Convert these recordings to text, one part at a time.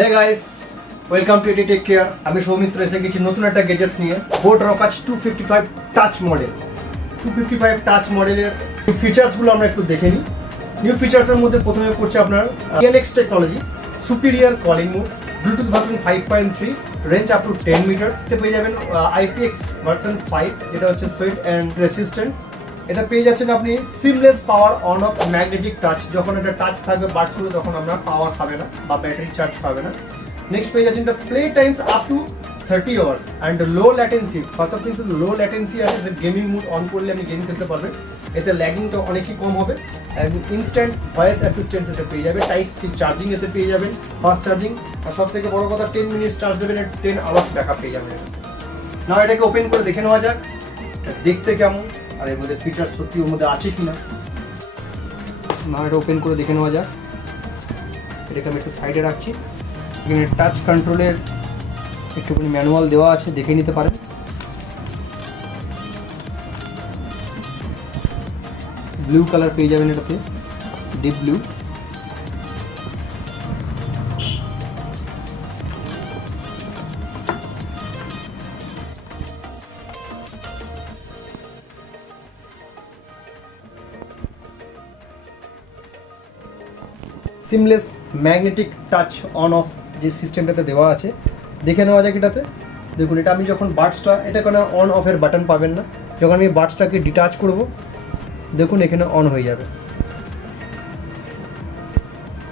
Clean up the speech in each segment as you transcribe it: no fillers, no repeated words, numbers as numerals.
Hey guys, welcome to Take Care. আমি সৌমিত্র এসে গেছি নতুন একটা গ্যাজেটস নিয়ে বোট রকার্জ 255 টাচ মডেল 255 টাচ মডেলের ফিচার্সগুলো আমরা একটু দেখে নিই। নিউ ফিচার্সের মধ্যে প্রথমে পড়ছে আপনার TNX technology, superior calling mode, Bluetooth version 5.3, range up to 10 metres, তে পেয়ে যাবেন IPX ভার্সন 5 যেটা হচ্ছে সুইট অ্যান্ড রেসিস্ট্যান্স। এটা পেয়ে যাচ্ছেন আপনি seamless power on of magnetic touch, যখন এটা টাচ থাকবে বাডসগুলো তখন আপনার পাওয়ার খাবে না বা ব্যাটারি চার্জ পাবে না। নেক্সট পেয়ে যাচ্ছেন play Times up to 30 hours and low latency. First of things low latency আছে, যে গেমিং মুড অন করলে আপনি গেম খেলতে পারবেন, এতে ল্যাগিংটা অনেকই কম হবে। অ্যান্ড ইনস্ট্যান্ট ভয়েস অ্যাসিস্ট্যান্স এতে পেয়ে যাবে, টাইপ সি চার্জিং এতে পেয়ে যাবেন, ফাস্ট চার্জিং, আর সব থেকে বড় কথা 10 মিনিটস চার্জ দেবেন, 10 আওয়ার্স ব্যাকআপ পেয়ে যাবেন। না এটাকে ওপেন করে দেখে নেওয়া যাক দেখতে কেমন, আর এর মধ্যে ফিচার্স সত্যি ওর মধ্যে আছে কিনা। না এটা ওপেন করে দেখে নেওয়া যাক। এটাকে আমি একটু সাইডে রাখছি। এখানে টাচ কন্ট্রোলের একটুখানি ম্যানুয়াল দেওয়া আছে, দেখে নিতে পারেন। ব্লু কালার পেয়ে যাবেন এটাতে, deep blue. Seamless magnetic touch on of যে সিস্টেমটাতে দেওয়া আছে, দেখে নেওয়া যাক এটাতে। দেখুন এটা আমি যখন বাডসটা, এটা কোনো অন অফের বাটন পাবেন না, যখন আমি বাডসটাকে ডিটাচ করব দেখুন এখানে অন হয়ে যাবে,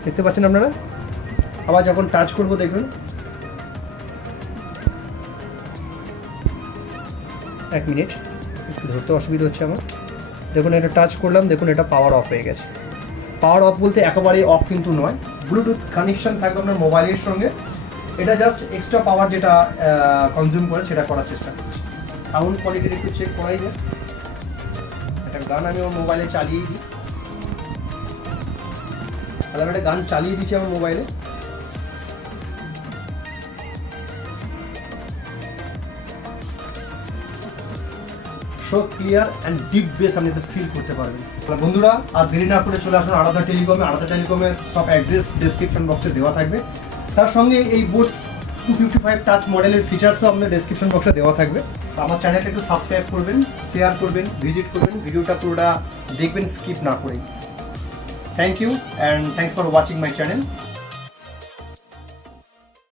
দেখতে পাচ্ছেন আপনারা। আবার যখন টাচ করব দেখুন, এক মিনিট একটু ধরতে অসুবিধা হচ্ছে আমার। দেখুন এটা টাচ করলাম, দেখুন এটা পাওয়ার অফ হয়ে গেছে। পাওয়ার অফ বলতে একেবারেই অফ কিন্তু নয়, ব্লুটুথ কানেকশন থাকবে আপনার মোবাইলের সঙ্গে। এটা জাস্ট এক্সট্রা পাওয়ার যেটা কনজিউম করে সেটা করার চেষ্টা করছি। সাউন্ড কোয়ালিটি একটু চেক করাই যায়। একটা গান আমি আমার মোবাইলে চালিয়ে দিই, তাহলে আমি একটা গান চালিয়ে দিচ্ছি আমার মোবাইলে। So clear and deep base আপনি তো ফিল করতে পারবেন। বন্ধুরা আর দেরি না করে চলে আসুন আলাদা টেলিকমে। আলাদা টেলিকমের সব অ্যাড্রেস ডেসক্রিপশন বক্সে দেওয়া থাকবে। তার সঙ্গে এই বোট 255 টাচ মডেলের ফিচার্সও আপনার ডেসক্রিপশন বক্সে দেওয়া থাকবে। তো আমার চ্যানেলটা একটু সাবস্ক্রাইব করবেন, শেয়ার করবেন, ভিজিট করবেন, ভিডিওটা পুরোটা দেখবেন স্কিপ না করেই। Thank you and thanks for watching my channel.